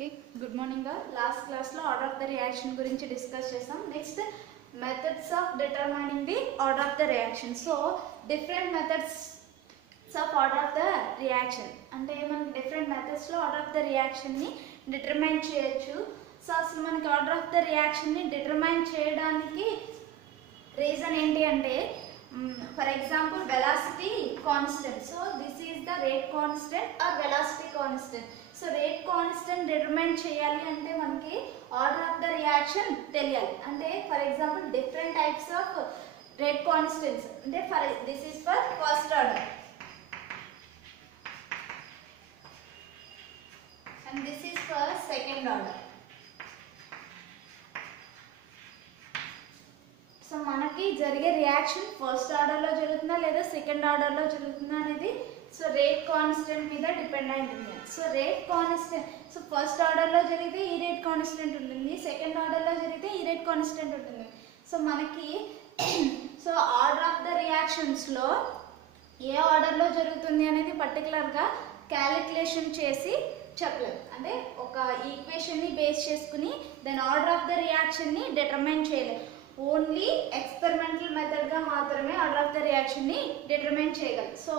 Okay, good morning all. Last class lo order of the reaction gurinchi discuss chesam. Next, methods of determining the order of the reaction. So different methods of order of the reaction ante manaki different methods lo order of the reaction ni determine cheyochu. So asalu manaki order of the reaction ni determine cheyadaniki reason enti ante for example velocity constant. So this is the rate constant or velocity constant. So rate constant determine cheyali ante manaki order of the reaction teliyali. Ante for example different types of rate constants. Ante for this is for first order and this is for second order. So మనకి జరిగే reaction first ఆర్డర్లో జరుగుతుందా లేదా second ఆర్డర్లో జరుగుతుందా అనేది so rate constant మీద depend అయి ఉంటుంది. So rate constant so first ఆర్డర్లో జరిగితే ఈ రేట్ కాన్స్టెంట్ ఉంటుంది, సెకండ్ ఆర్డర్లో జరిగితే ఈ రేట్ కాన్స్టెంట్ ఉంటుంది. సో మనకి సో ఆర్డర్ ఆఫ్ ద రియాక్షన్స్లో ఏ ఆర్డర్లో జరుగుతుంది అనేది పర్టికులర్గా క్యాలిక్యులేషన్ చేసి చెప్పలేము. అంటే ఒక ఈక్వేషన్ని బేస్ చేసుకుని దాని ఆర్డర్ ఆఫ్ ద రియాక్షన్ని డిటర్మైన్ చేయలేము. ఓన్లీ ఎక్స్పెరిమెంటల్ మెథడ్గా మాత్రమే ఆర్డర్ ఆఫ్ ద రియాక్షన్ని డిటర్మైన్ చేయగలం. సో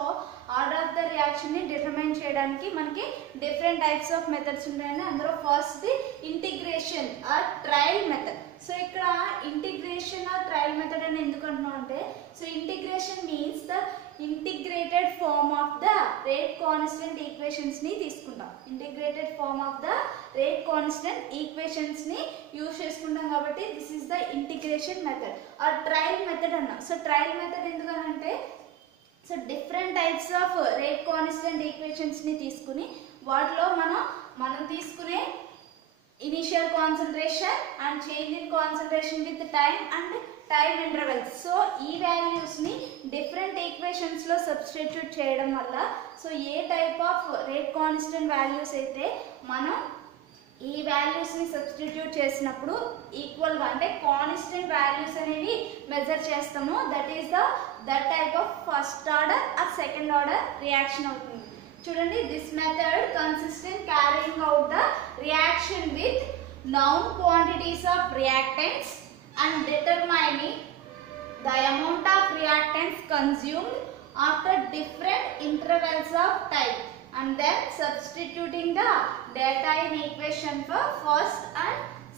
ఆర్డర్ ఆఫ్ ద రియాక్షన్ని డిటర్మైన్ చేయడానికి మనకి డిఫరెంట్ టైప్స్ ఆఫ్ మెథడ్స్ ఉంటాయండి. అందులో first integration or trial method. So ఇక్కడ ఇంటిగ్రేషన్ ఆర్ ట్రయల్ మెథడ్ అని ఎందుకు అంటున్నాం అంటే so integration means the integrated form of the rate constant equations ని తీసుకుంటాం. Integrated form of the rate constant equations ని యూజ్ చేసుకుంటాం కాబట్టి this is the integration method or trial method అన్నాం. సో ట్రయల్ మెథడ్ ఎందుకనంటే so different types of rate constant equations ని తీసుకుని వాటిలో మనం తీసుకునే initial concentration and change in concentration with time and time intervals. So ఈ వాల్యూస్ని డిఫరెంట్ ఈక్వేషన్స్లో సబ్స్టిట్యూట్ చేయడం వల్ల సో ఏ type of rate constant values అయితే మనం ఈ వాల్యూస్ని సబ్స్టిట్యూట్ చేసినప్పుడు ఈక్వల్గా అంటే కాన్స్టెంట్ వాల్యూస్ అనేవి మెజర్ చేస్తామో that type of first order or second order reaction అవుతుంది. చూడండి, this method consist in carrying out the reaction with known quantities of reactants and determining the amount of reactants consumed after different intervals of time and then substituting the data in equation for first and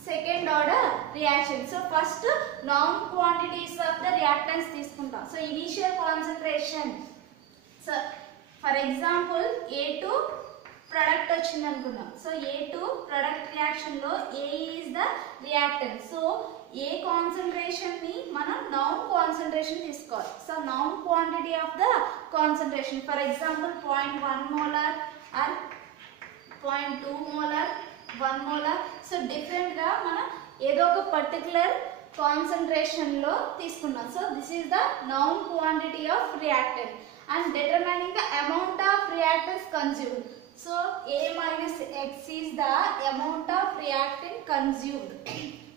second order reaction. So first known quantities of the reactants తీసుకుంటాం. So initial concentration. So for example A2 product వచ్చింది అనుకుందాం. So A2 product reaction లో A is the reactant. So A concentration ని మనం known concentration తీసుకోవాలి. So known quantity of the concentration for example 0.1 molar or 0.2 molar 1 molar. So different గా మనం ఏదో ఒక పర్టికులర్ కాన్సంట్రేషన్ లో తీసుకున్నాం. So this is the known quantity of reactant and determining the amount of reactants consumed. So A minus X is the amount of reactant consumed.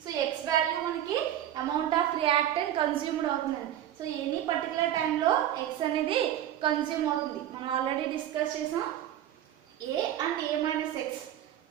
So X value మనకి amount of reactant consumed అవుతుంది. So any particular టైంలో X అనేది consume అవుతుంది. మనం already discuss చేసాం A and A minus X.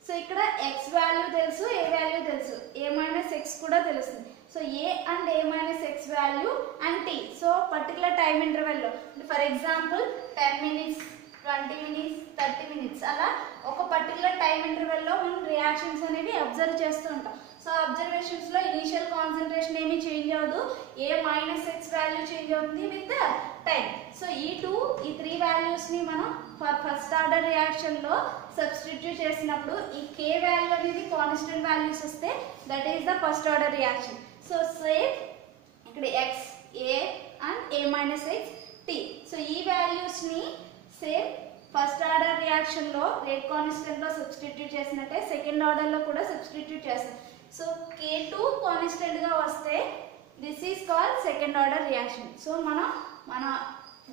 So ఇక్కడ X value తెలుసు, A value తెలుసు, A మైనస్ X కూడా తెలుస్తుంది. So A and A minus X value and T. So particular time ఇంటర్వెల్లో for example 10 minutes 20 minutes 30 minutes అలా ఒక particular time ఇంటర్వెల్లో మనం reactions అనేవి అబ్జర్వ్ చేస్తూ ఉంటాం. సో అబ్జర్వేషన్స్లో ఇనిషియల్ కాన్సంట్రేషన్ ఏమీ చేంజ్ అవ్వదు, ఏ మైనస్ ఎక్స్ వాల్యూ చేంజ్ అవుతుంది విత్ టైం. సో ఈ 3 వాల్యూస్ని మనం ఫస్ట్ ఆర్డర్ రియాక్షన్లో సబ్స్టిట్యూట్ చేసినప్పుడు ఈ కే వాల్యూ అనేది కాన్స్టెంట్ వాల్యూస్ వస్తే that is the first order reaction. So same ఇక్కడ X A and A minus X T. So ఈ వాల్యూస్ని సేమ్ ఫస్ట్ ఆర్డర్ రియాక్షన్లో రేట్ కాన్స్టెంట్లో సబ్స్టిట్యూట్ చేసినట్టే సెకండ్ ఆర్డర్లో కూడా సబ్స్టిట్యూట్ చేస్తాం. సో K2 కాన్స్టెంట్గా వస్తే this is called second order reaction. So మన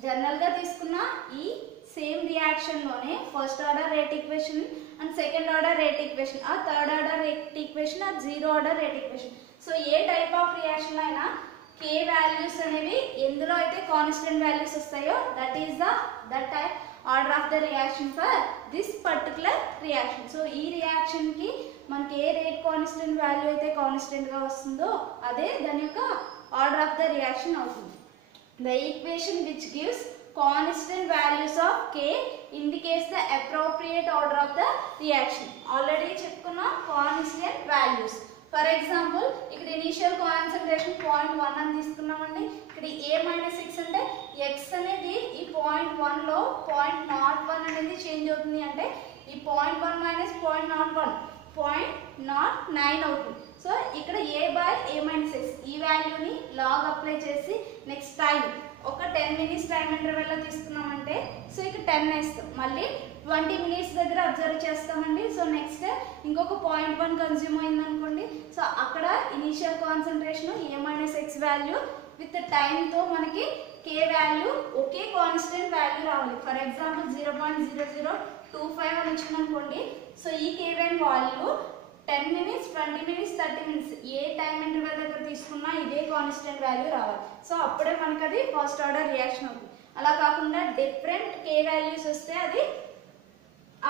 జనరల్గా తీసుకున్న ఈ సేమ్ రియాక్షన్లోనే first order rate equation and second order rate equation or third order rate equation or zero order rate equation. So ఏ type of reaction అయినా K values అనేవి ఎందులో అయితే కాన్స్టెంట్ వాల్యూస్ వస్తాయో that type order of the reaction for this particular reaction. So ఈ reaction కి మనకి ఏ రేట్ కాన్స్టెంట్ వాల్యూ అయితే కాన్స్టెంట్ గా వస్తుందో అదే దాని యొక్క ఆర్డర్ ఆఫ్ ద రియాక్షన్ అవుతుంది. The equation which gives constant values of K indicates the appropriate order of the reaction. Already చెప్పుకున్నాం constant values. ఫర్ ఎగ్జాంపుల్ ఇక్కడ ఇనిషియల్ కాన్సంట్రేషన్ 0.1 అని తీసుకున్నామండి. ఇక్కడ A-6 అంటే x అనేది ఈ 0.1 లో 0.01 అనేది చేంజ్ అవుతుంది. అంటే ఈ 0.1 మైనస్ 0.01 0.09 అవుతుంది. సో ఇక్కడ A/A-6 ఈ వాల్యూని లాగ్ అప్లై చేసి నెక్స్ట్ టైం ఒక 10 మినిట్స్ టైం ఇంటర్వెల్ లో తీసుకున్నామంటే సో ఇక్కడ 10 వేస్తాం. మళ్ళీ 20 మినిట్స్ దగ్గర అబ్జర్వ్ చేస్తామండి. సో నెక్స్ట్ ఇంకొక 0.1 కన్జ్యూమ్ అయింది అనుకోండి. సో అక్కడ initial concentration A-x value with టైంతో మనకి K వాల్యూ ఒకే కాన్స్టెంట్ వాల్యూ రావాలి. ఫర్ ఎగ్జాంపుల్ 0.0025 అని వచ్చింది అనుకోండి. సో ఈ K value 10 minutes 20 minutes 30 minutes ఏ టైం ఇంటర్వెల్ దగ్గర తీసుకున్నా ఇదే కాన్స్టెంట్ వాల్యూ రావాలి. సో అప్పుడే మనకు అది ఫస్ట్ ఆర్డర్ రియాక్షన్ అవుతుంది. అలా కాకుండా డిఫరెంట్ K వాల్యూస్ వస్తే అది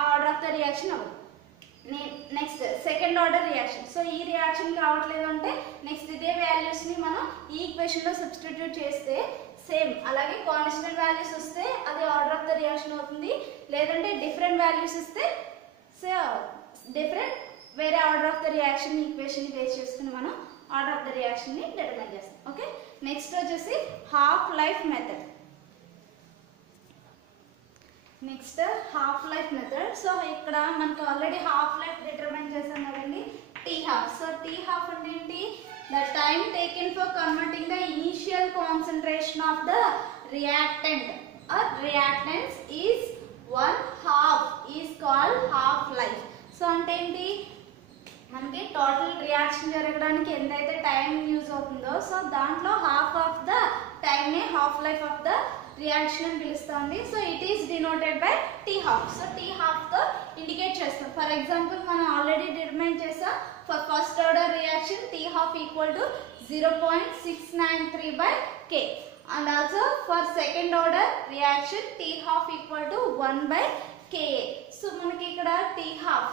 ఆర్డర్ ఆఫ్ ద రియాక్షన్ అవుతుంది. Next second order reaction. So ఈ రియాక్షన్ రావట్లేదు అంటే నెక్స్ట్ ఇదే వాల్యూస్ ని మనం ఈ ఈక్వేషన్ లో సబ్స్టిట్యూట్ చేస్తే సేమ్ అలాగే కాన్స్టెంట్ వాల్యూస్ వస్తే అది ఆర్డర్ ఆఫ్ ద రియాక్షన్ అవుతుంది. లేదంటే డిఫరెంట్ వాల్యూస్ ఇస్తే డిఫరెంట్ వేరే order of the reaction equation ని బేస్ చేసుకుని మనం ఆర్డర్ ఆఫ్ ద రియాక్షన్ ని డిటర్మైన్ చేస్తాం. ఓకే, నెక్స్ట్ వచ్చేసి half life method. Next half life method. So ఇక్కడ మనకు ఆల్రెడీ హాఫ్ లైఫ్ డిటర్మైన్ చేసాం కదండి, T half. So T half అంటే ఏంటి? The time taken for converting the initial concentration of the reactant or reactants is 1/2 is called half life. So అంటే ఏంటి? మనకి total reaction జరగడానికి ఎంతైతే టైం యూజ్ అవుతుందో సో దాంట్లో హాఫ్ ఆఫ్ ద టైంని half life of the reaction అని పిలుస్తుంది. So it is denoted by T half. So T half తో ఇండికేట్ చేస్తాం. ఫర్ ఎగ్జాంపుల్ మనం ఆల్రెడీ డిటర్మైన్ చేసాం for first order reaction T half equal to 0.693/K and also for second order reaction T half equal to 1/Ka. So మనకి ఇక్కడ T half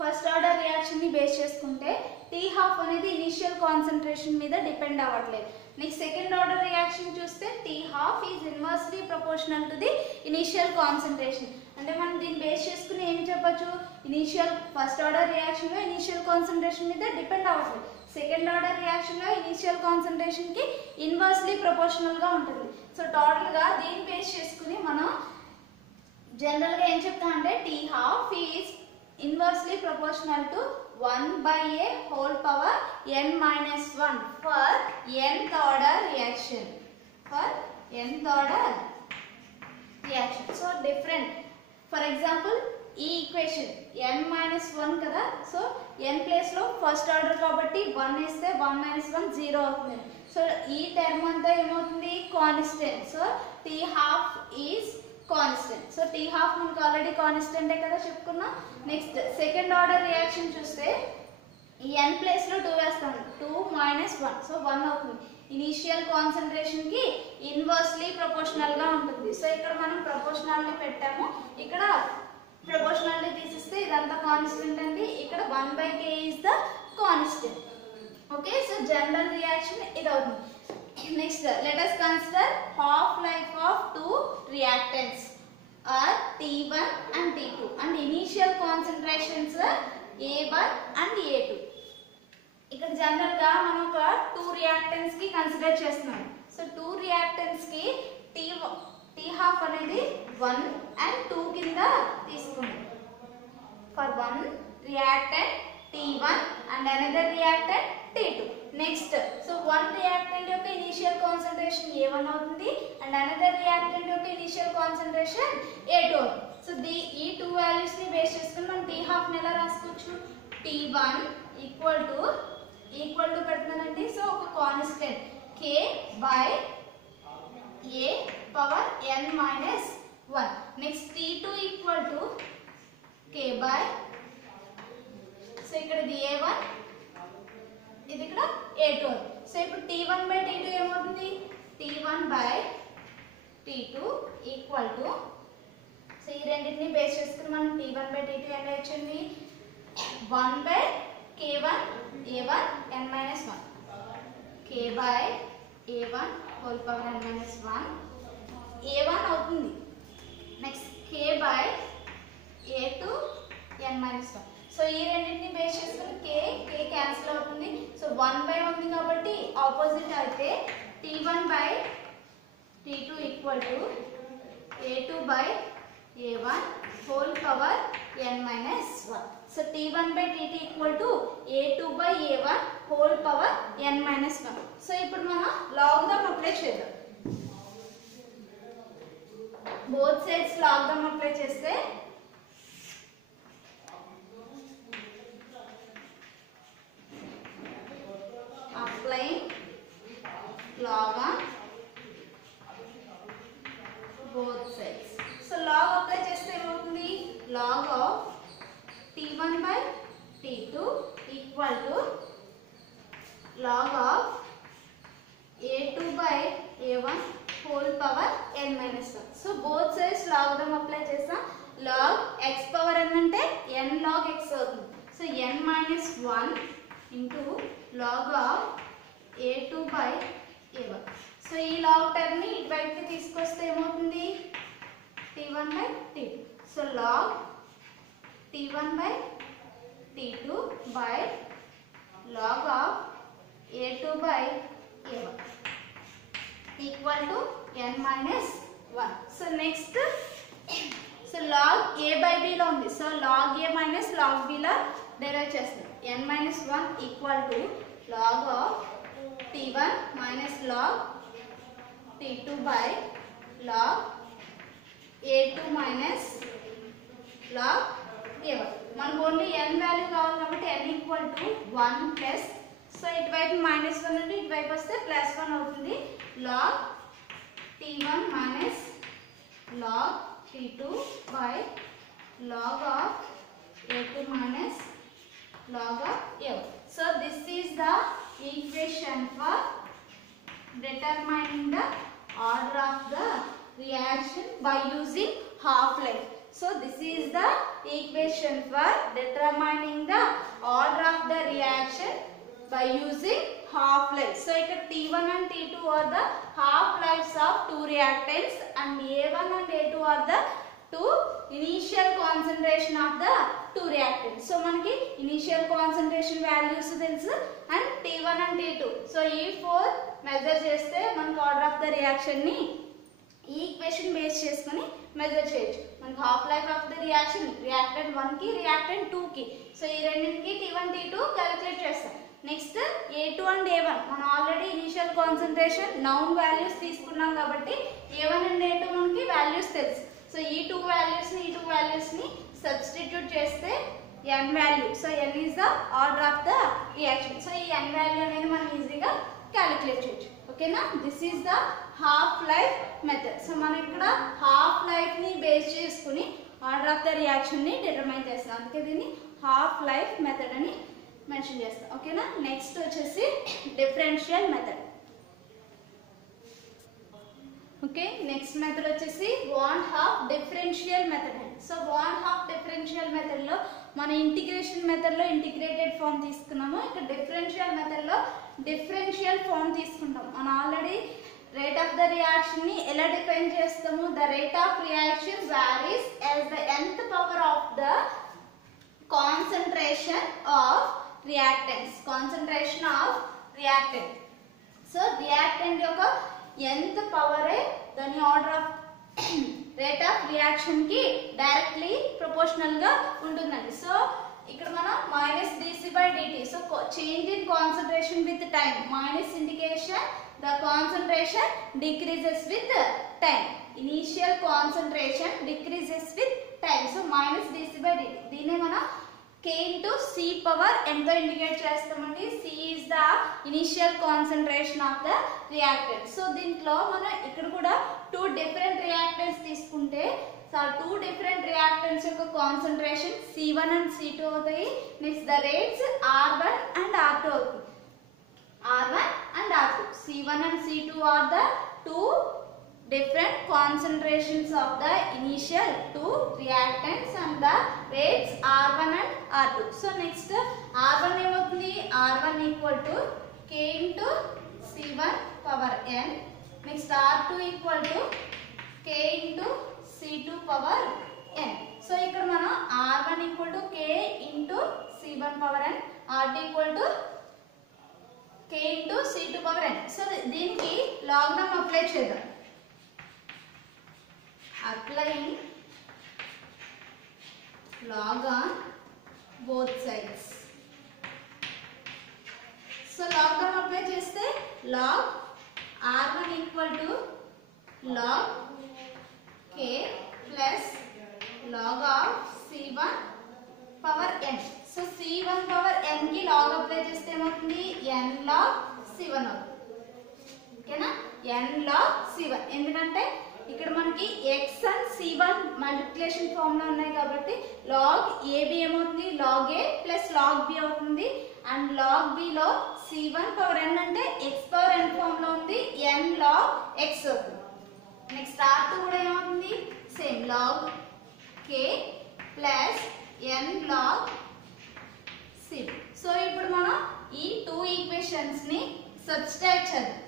first order reaction ని base చేసుకుంటే T half అనేది initial concentration మీద depend అవ్వట్లేదు. Next second order reaction చూస్తే T half is inversely proportional to the initial concentration. అంటే మనం దీన్ని బేస్ చేసుకుని ఏం చెప్పొచ్చు? ఇనిషియల్ ఫస్ట్ ఆర్డర్ రియాక్షన్ లో ఇనిషియల్ కాన్సంట్రేషన్ మీద డిపెండ్ అవ్వట్లేదు. సెకండ్ ఆర్డర్ రియాక్షన్ లో ఇనిషియల్ కాన్సంట్రేషన్ కి ఇన్వర్స్లీ ప్రపోర్షనల్ గా ఉంటుంది. సో టోటల్ గా దీన్ని బేస్ చేసుకుని మనం జనరల్ గా ఏం చెప్తామంటే T half is inversely proportional to 1/a whole power n-1 for nth order reaction. For nth order reaction. So different. For example, ఈ ఈక్వేషన్ n-1 కదా. సో n ప్లేస్ లో ఫస్ట్ ఆర్డర్ కాబట్టి 1 ఇస్తే 1 - 1 0 అవుతుంది. సో ఈ టర్మ్ అంతా ఏమవుతుంది? Constant. So T half is constant. So T half మనకు ఆల్రెడీ కాన్స్టెంటే కదా చెప్పుకున్నాం. నెక్స్ట్ సెకండ్ ఆర్డర్ రియాక్షన్ చూస్తే ఈ n ప్లేస్ లో 2 వేస్తాం. 2 - 1 సో 1 అవుతుంది. ఇనిషియల్ కాన్సంట్రేషన్ కి ఇన్వర్స్లీ ప్రపోర్షనల్ గా ఉంటుంది. సో ఇక్కడ మనం ప్రపోర్షనాలిటీ పెట్టాము. ఇక్కడ ప్రపోర్షనాలిటీ తీసిస్తే ఇదంతా కాన్స్టెంట్ అండి. ఇక్కడ 1/K is the constant. Okay, so general reaction ఇది అవుతుంది. Next, let us consider half life of two reactants are T1 and T2 and initial concentrations are A1 and A2. ఇక్కడ general గా మనం ఒక 2 reactants కి consider చేస్తున్నాం. So 2 reactants కి T half అనేది 1 and 2 కింద తీసుకున్నాం. For one reactant T1 and another reactant T2. Next, so one reactant యొక్క ఇనిషియల్ కాన్సంట్రేషన్ A1 అవుతుంది and another reactant యొక్క ఇనిషియల్ కాన్సంట్రేషన్ A2 అవుతుంది. సో ఈ 2 వాల్యూస్ ని బేస్ చేసుకుని మనం T half ని ఎలా రాసుకోవచ్చు? T1 ఈక్వల్ టు పెడుతున్నానండి. సో ఒక constant K by A power n-1. Next T2 equal to K by, so ఇక్కడ ఇది A1 ఇది ఇక్కడ A2. సో ఇప్పుడు T1 by T2 ఏమవుతుంది? T1 by T2 equal to so ఈ రెండింటిని బేస్ చేసుకుని మనం T1 by T2 ఎలా ఇచ్చింది 1 by K1 A1 n minus 1 K by A1 whole power n minus 1 A1 అవుతుంది. Next K by A2 n minus 1. So ఈ రెండింటిని బేస్ చేసుకుని K క్యాన్సిల్ అవుతుంది. సో 1 by ఉంది కాబట్టి ఆపోజిట్ అయితే T1 by T2 equal to A2 by A1 whole power n minus 1. So T1 by T2 equal to A2 by A1 whole power n minus 1. So ఇప్పుడు మనం లాగ్దాం apply చేద్దాం. Both sides లాగ్దాం apply చేస్తే applying log on both sides. So log apply చేస్తే ఏమవుతుంది log of T1 by T2 equal to log of A2 by A1 whole power n minus 1. So both sides log apply చేస్తాం. log x power n అంటే n log x అవుతుంది. So n minus 1 into log of A2 by A1. So ఈ log term ని ఇటువైపుకి తీసుకొస్తే ఏమవుతుంది T1 by T2. So log T1 by T2 by log of A2 by A1 equal to n minus 1. So next so log a by b లో ఉంది. So log a minus log b law derive చేస్తాం. n minus 1 equal to log of T1 minus log T2 by log A2 minus log A1. మనకు only n value కావాలి కాబట్టి n equal to 1 plus. So ఇటువైపు minus 1 నుండి ఇటువైపు వస్తే plus 1 అవుతుంది. log T1 minus log T2 by log of A2 minus log of A1. So this is the equation for determining the order of the reaction by using half-life. So this is the equation for determining the order of the reaction by using half-life. So ఇక్కడ T1 and T2 are the half-lives of two reactants and A1 and A2 are the two initial concentration of the two reactants. So మనకి initial concentration values తెలుసు and T1 and T2. So ఈ 4 measure చేస్తే మనకి order of the reaction ని ఈ equation base చేసుకొని measure చేయొచ్చు. మనకి half life of the reaction reactant 1 కి రియాక్టెంట్ 2 కి. సో ఈ రెండింటికి T1 T2 క్యాలిక్యులేట్ చేస్తాం. నెక్స్ట్ A2 అండ్ A1 మనం already initial concentration noun values తీసుకున్నాం కాబట్టి A1 అండ్ A2 మనకి వాల్యూస్ తెలుసు. సో ఈ టూ వాల్యూస్ ని సబ్స్టిట్యూట్ చేస్తే n value. So n is the order of the reaction. So ఈ n వాల్యూ అనేది మనం ఈజీగా క్యాలిక్యులేట్ చేయొచ్చు. ఓకేనా, this is the half life method. So మనం ఇక్కడ హాఫ్ లైఫ్ ని బేస్ చేసుకుని ఆర్డర్ ఆఫ్ ద రియాక్షన్ ని డిటర్మైన్ చేస్తాం. అందుకే దీన్ని హాఫ్ లైఫ్ మెథడ్ అని మెన్షన్ చేస్తాం. ఓకేనా, నెక్స్ట్ వచ్చేసి differential method. Okay, next method వచ్చేసి one half differential method. So one half differential method లో మన ఇంటిగ్రేషన్ మెథడ్ లో ఇంటిగ్రేటెడ్ ఫార్మ్ తీసుకున్నాము. ఇక్కడ డిఫరెన్షియల్ మెథడ్ లో డిఫరెన్షియల్ ఫార్మ్ తీసుకుంటాం. మనం already rate of the reaction ని ఎలా డిఫైన్ చేస్తాము? The rate of reaction varies as the nth power of the concentration of reactants. Concentration of reactant. So reactant యొక్క nth పవరే దాని order of rate of reaction కి directly proportional గా ఉంటుందండి. So ఇక్కడ మనం -dC/dt. So change in concentration with time. Minus indication the concentration decreases with time. Initial concentration decreases with time. So -dC/dt. దీన్నే మనం K into C పవర్ ఎంతో indicate చేస్తామండి. C is the initial concentration of the reactant. So దీంట్లో మనం ఇక్కడ కూడా 2 different reactants తీసుకుంటే so 2 different reactants యొక్క కాన్సంట్రేషన్ C1 అండ్ C2 అవుతాయి. Next the rates R1 and R2 అవుతాయి. R1 and R2. C1 and C2 are the 2 different concentrations of the initial two reactants and the rates R1 and R2. So next R1 ఏమవుతుంది, R1 equal to K into C1 power n. Next R2 equal to K into C2 power n. So ఇక్కడ మనం R1 equal to K into C1 power n, R2 equal to K into C2 power n. So దీనికి లాగ్రామ్ apply చేద్దాం. Applying log on both sides. So log apply cheste log R1 equal to log K plus log of C1 power n. So C1 power n ki log apply cheste emotundi n log C1 అవుతుంది. ఓకేనా, n log C1 ఎందుకంటే ఇక్కడ మనకి x and c1 multiplication form లో ఉన్నాయి కాబట్టి log ab ఏమవుతుంది, log a plus log b అవుతుంది. అండ్ log b లో c1 పవర్ n అంటే x పవర్ n ఫామ్ లో ఉంది, n log x అవుతుంది. నెక్స్ట్ r2 కూడా ఏమవుతుంది, same log k plus n log c. So ఇప్పుడు మనం ఈ టూ ఈక్వేషన్స్ ని సబ్స్ట్రాక్ట్ చేద్దాం.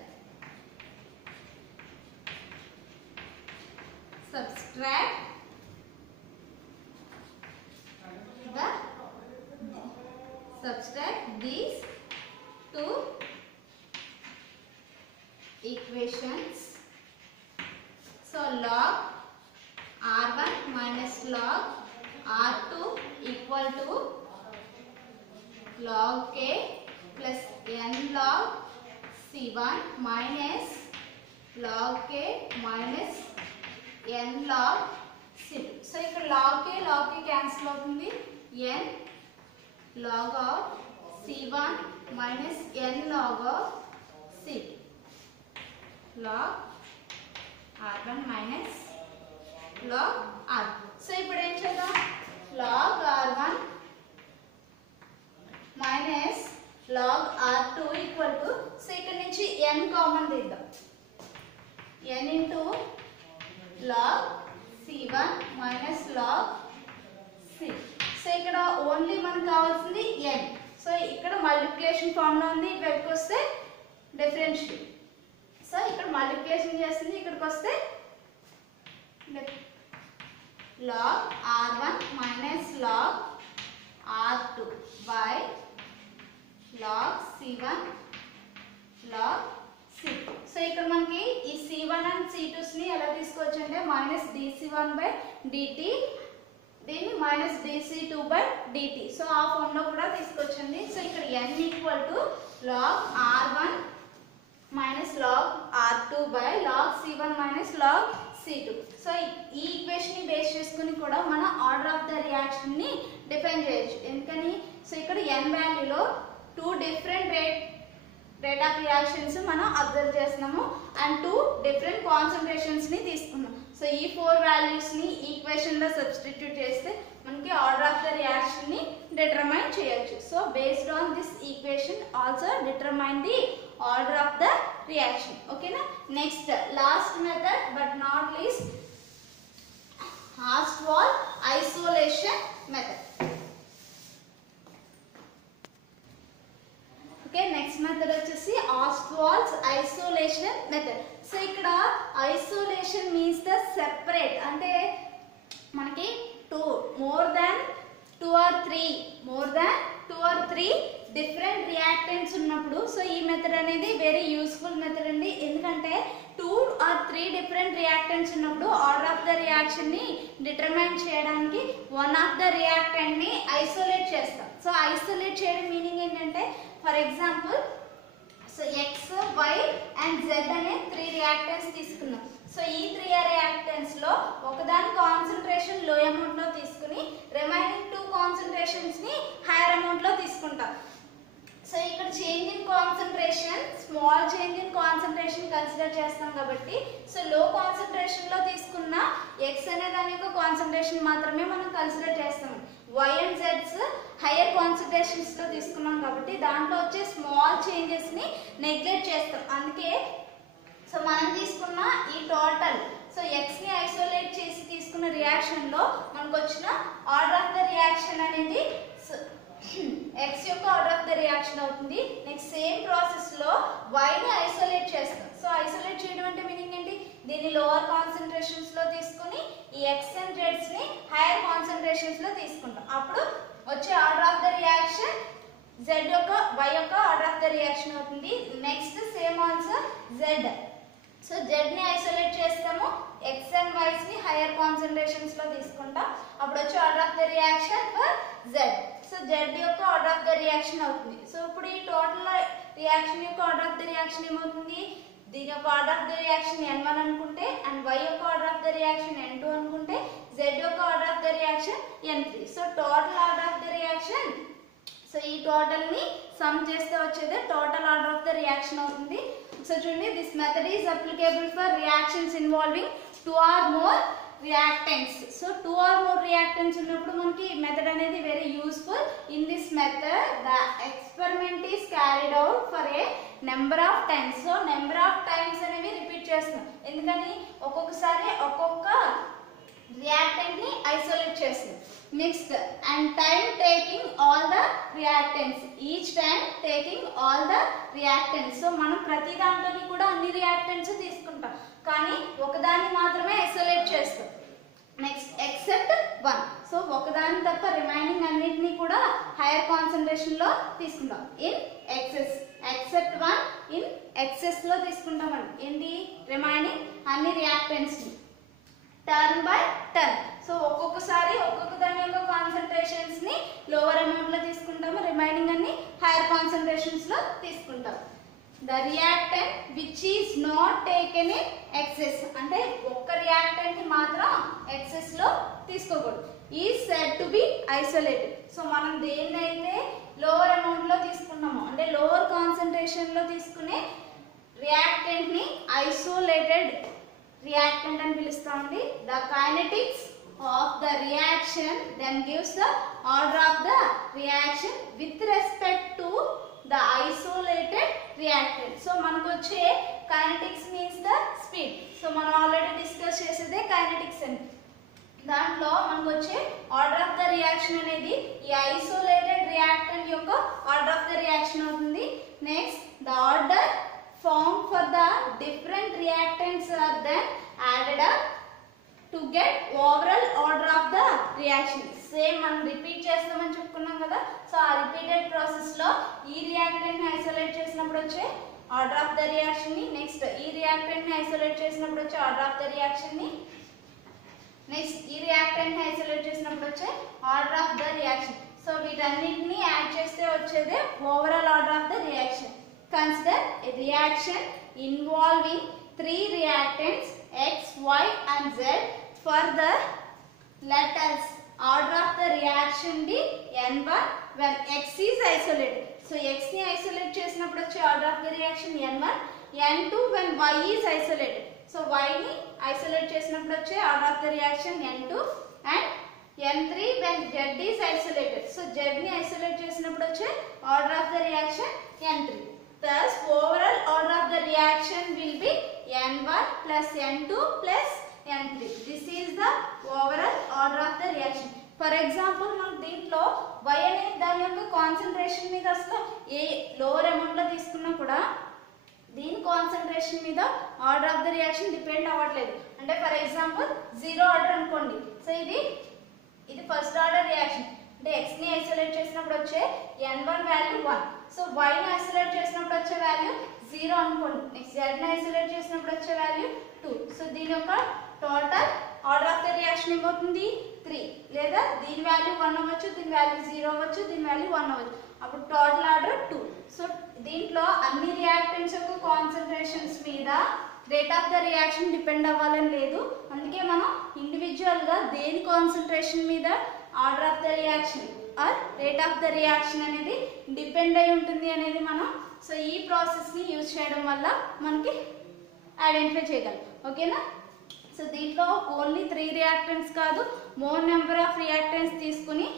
Subtract these two equations. So log R1 minus log R2 equal to log K plus n log C1 minus log K minus n log C2. So ఇక్కడ log k cancel అవుతుంది, n log of C1 minus n log of C2 log R1 minus log R2. So ఇప్పుడు ఏం చేద్దాం, log R1 minus log R2 equal to, so ఇక్కడ నుంచి n common తీద్దాం, n into log C1 minus log C. So ఇక్కడ only మనకు కావాల్సింది n. So ఇక్కడ మల్టిప్లికేషన్ ఫామ్ లో ఉంది, ఇక్కడికి వస్తే డిఫరెన్షియల్. సో ఇక్కడ మల్టిప్లికేషన్ చేస్తుంది, ఇక్కడికి వస్తే log R1 minus log R2 by log C1 log C. So ఇక్కడ మనకి ఈ C1 అండ్ C2s ని ఎలా తీసుకోవచ్చు అంటే -dC1/dt, దీన్ని -dC2/dt. సో ఆ ఫామ్ లో కూడా తీసుకోవచ్చండి. సో ఇక్కడ n equal to log R1 minus log R2 by log C1 minus log C2. So ఈ ఈక్వేషన్ ని బేస్ చేసుకుని కూడా మనం ఆర్డర్ ఆఫ్ ద రియాక్షన్ ని డిఫైన్ చేయొచ్చు. ఎందుకని, సో ఇక్కడ n వాల్యూలో two different rate of reactions మనం అబ్జర్వ్ చేస్తున్నాము అండ్ టూ డిఫరెంట్ కాన్సంట్రేషన్స్ ని తీసుకున్నాం. సో ఈ 4 వాల్యూస్ ని ఈక్వేషన్ లో సబ్స్టిట్యూట్ చేస్తే మనకి ఆర్డర్ ఆఫ్ ద రియాక్షన్ ని డిటర్మైన్ చేయొచ్చు. So based on this equation also determine the order of the reaction. ఓకేనా, next last method but not least, Ostwald isolation method. Okay, next method వచ్చేసి Ostwald's isolation method. So ఇక్కడ isolation means the separate, అంటే మనకి more than 2 or 3 different reactants ఉన్నప్పుడు, so ఈ method అనేది very useful method అండి. ఎందుకంటే 2 or 3 డిఫరెంట్ రియాక్టెంట్స్ ఉన్నప్పుడు ఆర్డర్ ఆఫ్ ద రియాక్షన్ ని డిటర్మైన్ చేయడానికి వన్ ఆఫ్ ద రియాక్టెంట్ ని ఐసోలేట్ చేస్తాం. సో ఐసోలేట్ చేయడం మీనింగ్ ఏంటంటే, for example so x, y and z అనే 3 రియాక్టెంట్స్ తీసుకున్నాం. సో ఈ 3 రియాక్టెంట్స్ లో ఒకదాని కాన్సంట్రేషన్ లో అమౌంట్ లో తీసుకుని రిమైనింగ్ 2 కాన్సంట్రేషన్స్ ని హైయర్ అమౌంట్ లో తీసుకుంటాం. సో ఇక్కడ change in concentration, small change in concentration consider చేస్తాం కాబట్టి, సో లో కాన్సంట్రేషన్ లో తీసుకున్న x అనే దాని యొక్క కాన్సంట్రేషన్ మాత్రమే మనం కన్సిడర్ చేస్తాం. y and z hire concentrations లో తీసుకున్నాం కాబట్టి దాంట్లో వచ్చే స్మాల్ చేంజెస్ ని నెగ్లెక్ట్ చేస్తాం. అందుకే సో మనం తీసుకున్న ఈ టోటల్ సో ఎక్స్ ని ఐసోలేట్ చేసి తీసుకున్న రియాక్షన్ లో మనకు వచ్చిన ఆర్డర్ ఆఫ్ ద రియాక్షన్ అనేది ఎక్స్ యొక్క ఆర్డర్ ఆఫ్ ద రియాక్షన్ అవుతుంది. నెక్స్ట్ సేమ్ ప్రాసెస్ లో y ని ఐసోలేట్ చేస్తాం. సో ఐసోలేట్ చేయడం అంటే మీనింగ్ ఏంటి, దీన్ని లోవర్ కాన్సంట్రేషన్స్ లో తీసుకుని ఈ x అండ్ z ని హైయర్ కాన్సంట్రేషన్స్ లో తీసుకుంటాం. అప్పుడు వచ్చే order of the reaction z యొక్క y యొక్క ఆర్డర్ ఆఫ్ ద రియాక్షన్ అవుతుంది. Next same also z. So z ని ఐసోలేట్ చేస్తాము, x అండ్ y ని హైయర్ కాన్సంట్రేషన్స్ లో తీసుకుంటాం. అప్పుడు వచ్చే order of the reaction for z. So z యొక్క ఆర్డర్ ఆఫ్ ద రియాక్షన్ అవుతుంది. సో ఇప్పుడు ఈ టోటల్ రియాక్షన్ యొక్క ఆర్డర్ ఆఫ్ ద రియాక్షన్ ఏమవుతుంది, దీని యొక్క order of the reaction n1 అనుకుంటే అండ్ y యొక్క order of the reaction n2 అనుకుంటే z యొక్క order of the reaction n3. So total order of the reaction, so ఈ total ని సమ్ చేస్తే వచ్చేది total order of the reaction అవుతుంది. So చూడండి, this method is applicable for reactions involving 2 or more reactants. So 2 or more reactants ఉన్నప్పుడు మనకి ఈ method అనేది very useful. In this method the experiment is carried out for a number of times. So number of times అనేవి repeat చేస్తాం, ఎందుకని ఒక్కొక్కసారి ఒక్కొక్క reactant ని ఐసోలేట్ చేస్తాం. Next and time taking all the reactants, each time taking all the reactants. So మనం ప్రతి దాంట్లోని కూడా అన్ని రియాక్టెంట్స్ తీసుకుంటాం, కానీ ఒకదాన్ని మాత్రమే ఐసోలేట్ చేస్తాం. Next except 1. సో ఒకదాన్ని తప్ప రిమైనింగ్ అన్నిటిని కూడా హైయర్ కాన్సంట్రేషన్ లో తీసుకుంటాం. In excess, except 1 in excess లో తీసుకుంటామండి. ఏంటి, రిమైనింగ్ అన్ని రియాక్టెంట్స్ ని టర్న్ బై టర్న్. సో ఒక్కొక్కసారి ఒక్కొక్క దాని యొక్క కాన్సంట్రేషన్స్ ని లోవర్ అమౌంట్ లో తీసుకుంటాము, రిమైనింగ్ అన్ని హైయర్ కాన్సంట్రేషన్స్ లో తీసుకుంటాం. The reactant which is not taken in excess, అంటే ఒక్క రియాక్టెంట్ ని మాత్రం ఎక్సెస్ లో తీసుకోకూడదు. Is said to be isolated. So మనం దేన్నైతే లోవర్ అమౌంట్ లో తీసుకున్నామో, అంటే లోవర్ కాన్సంట్రేషన్ లో తీసుకునే రియాక్టెంట్ ని ఐసోలేటెడ్ reactant అని పిలుస్తామండి. The kinetics of the reaction then gives the order of the reaction with respect to the isolated reactant. So మనకు వచ్చే kinetics means the speed. So మనం ఆల్రెడీ డిస్కస్ చేసేదే kinetics అని. దాంట్లో మనకు వచ్చే ఆర్డర్ ఆఫ్ ద రియాక్షన్ అనేది ఈ ఐసోలేటెడ్ రియాక్టెంట్ యొక్క ఆర్డర్ ఆఫ్ ద రియాక్షన్ అవుతుంది. Next the order formed for the different reactants are then added up to get overall order of the reaction. Same మనం repeat చేస్తామని చెప్పుకున్నాం కదా. So ఆ repeated process లో ఈ రియాక్టెంట్ ని ఐసోలేట్ చేసినప్పుడు వచ్చే ఆర్డర్ ఆఫ్ ద రియాక్షన్ ని, నెక్స్ట్ ఈ రియాక్టెంట్ ని ఐసోలేట్ చేసినప్పుడు వచ్చే ఆర్డర్ ఆఫ్ ద రియాక్షన్ ని, నెక్స్ట్ ఈ రియాక్టెంట్ ని ఐసోలేట్ చేసినప్పుడు వచ్చే order of the reaction. So వీటన్నిటిని యాడ్ చేస్తే వచ్చేదే overall order of the reaction. Consider a reaction involving 3 reactants X, Y and Z. For the let us order of the reaction be N1 when X is isolated. So X ni isolate చేసినప్పుడు వచ్చే order of the reaction N1, N2 when Y is isolated. So Y ni isolate చేసినప్పుడు వచ్చే order of the reaction N2 and N3 when Z is isolated. So Z ni isolate చేసినప్పుడు వచ్చే order of the reaction N3. Thus overall order of the reaction will be N1 plus N2 plus N3. This is the overall order of the reaction. For example, మనం దీంట్లో Y అనే దాని యొక్క concentration మీద అసలు ఏ lower amount లో తీసుకున్నా కూడా దీని కాన్సంట్రేషన్ మీద order of the reaction depend అవ్వట్లేదు. అంటే ఫర్ ఎగ్జాంపుల్ 0 ఆర్డర్ అనుకోండి. సో ఇది ఫస్ట్ ఆర్డర్ రియాక్షన్, అంటే X ని ఐసోలేట్ చేసినప్పుడు వచ్చే N1 వాల్యూ 1. సో Y ని ఐసోలేట్ చేసినప్పుడు వచ్చే వాల్యూ 0 అనుకోండి. నెక్స్ట్ Z ని ఐసోలేట్ చేసినప్పుడు వచ్చే వాల్యూ 2. సో దీని యొక్క total order of the reaction ఏమవుతుంది 3, లేదా దీని వాల్యూ 1 అవ్వచ్చు, దీని వాల్యూ 0 అవ్వచ్చు, దీని వాల్యూ 1 అవ్వచ్చు. అప్పుడు టోటల్ ఆర్డర్ 2. సో దీంట్లో అన్ని రియాక్టెంట్స్ యొక్క కాన్సంట్రేషన్స్ మీద rate of the reaction depend అవ్వాలని లేదు. అందుకే మనం ఇండివిజువల్ గా దేని కాన్సంట్రేషన్ మీద order of the reaction or rate of the reaction అనేది డిపెండ్ అయి ఉంటుంది అనేది మనం సో ఈ ప్రాసెస్ ని యూజ్ చేయడం వల్ల మనకి ఐడెంటిఫై చేయగలం. ఓకేనా. సో దీంట్లో ఓన్లీ 3 రియాక్టెంట్స్ కాదు, మోర్ నెంబర్ ఆఫ్ రియాక్టెంట్స్ తీసుకుని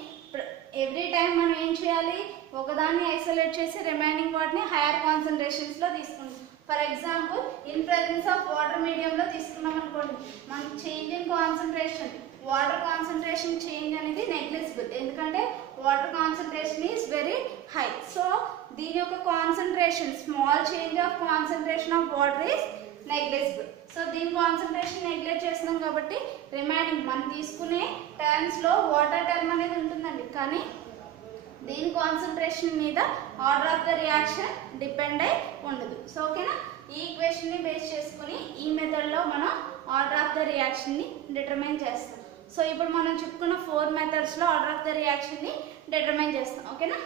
ఎవ్రీ టైం మనం ఏం చేయాలి, ఒకదాన్ని ఐసోలేట్ చేసి రిమైనింగ్ వాటిని హైయర్ కాన్సంట్రేషన్స్ లో తీసుకుంటాం. For example in presence of water మీడియంలో తీసుకున్నాం అనుకోండి, మన change in concentration, water concentration change అనేది నెగ్లిజిబుల్, ఎందుకంటే water concentration is very high. So దీని యొక్క concentration, small change of concentration of water is negligible. So దీని కాన్సన్ట్రేషన్ నెగ్లెక్ట్ చేస్తున్నాం కాబట్టి రిమైనింగ్ మనం తీసుకునే టర్మ్స్లో వాటర్ టర్మ్ అనేది ఉంటుందండి, కానీ దీని కాన్సన్ట్రేషన్ మీద order of the reaction depend అయి ఉండదు. సో ఓకేనా, ఈ ఈక్వేషన్ని బేస్ చేసుకుని ఈ మెథడ్లో మనం ఆర్డర్ ఆఫ్ ద రియాక్షన్ని డిటర్మైన్ చేస్తాం. సో ఇప్పుడు మనం చెప్పుకున్న 4 మెథడ్స్లో ఆర్డర్ ఆఫ్ ద రియాక్షన్ని డిటర్మైన్ చేస్తాం. ఓకేనా.